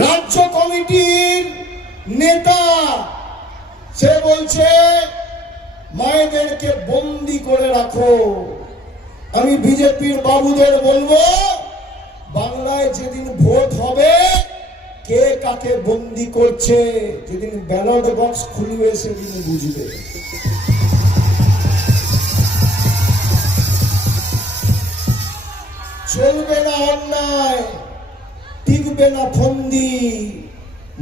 রাজ্য কমিটির নেতা সে বলছে মায়েদেরকে বন্দি করে রাখো। আমি বিজেপির বাবুদের বলবো, বাংলায় যেদিন ভোট হবে কে কাকে বন্দি করছে, যেদিন ব্যালট বক্স খুলবে সেদিন বুঝবে। চলবে না অন্যায়, টিকবে না ফন্দি।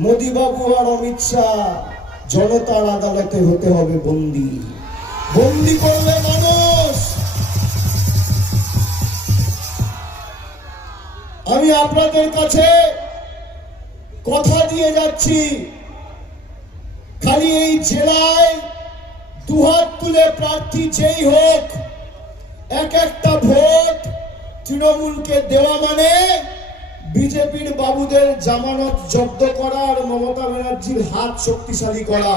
মোদি বাবু আর অমিত শাহ জনতার আদালতে হতে হবে বন্দি। বন্দি করবে মানুষ। আমি আপনাদের কাছে কথা দিয়ে যাচ্ছি, খালি এই জেলায় দুহাত তুলে প্রার্থী যেই হোক, এক একটা ভোট তৃণমূলকে দেওয়া মানে বিজেপির বাবুদের জামানত জব্দ করা আর মমতা ব্যানার্জির হাত শক্তিশালী করা।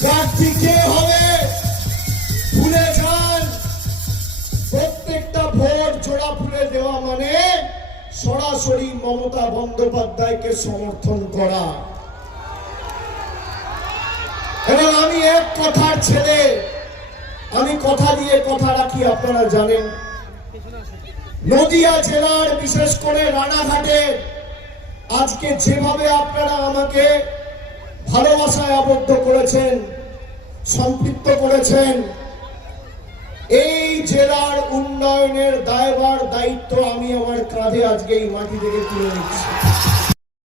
প্রার্থী কে হবে ভুলে যান। প্রত্যেকটা ভোট জোড়া ফুলে দেওয়া মানে সরাসরি মমতা বন্দ্যোপাধ্যায়কে সমর্থন করা। এবং আমি এক কথার ছেলে, আমি কথা দিয়ে কথা রাখি, আপনারা জানেন। নদিয়া জেলার বিশেষ করে রানাঘাটে আজকে যেভাবে আপনারা আমাকে ভালোবাসায় আবদ্ধ করেছেন, সম্পৃক্ত করেছেন, এই জেলার উন্নয়নের দায়ভার দায়িত্ব আমি আমার কাঁধে আজকে এই মাটি থেকে তুলে নিচ্ছি।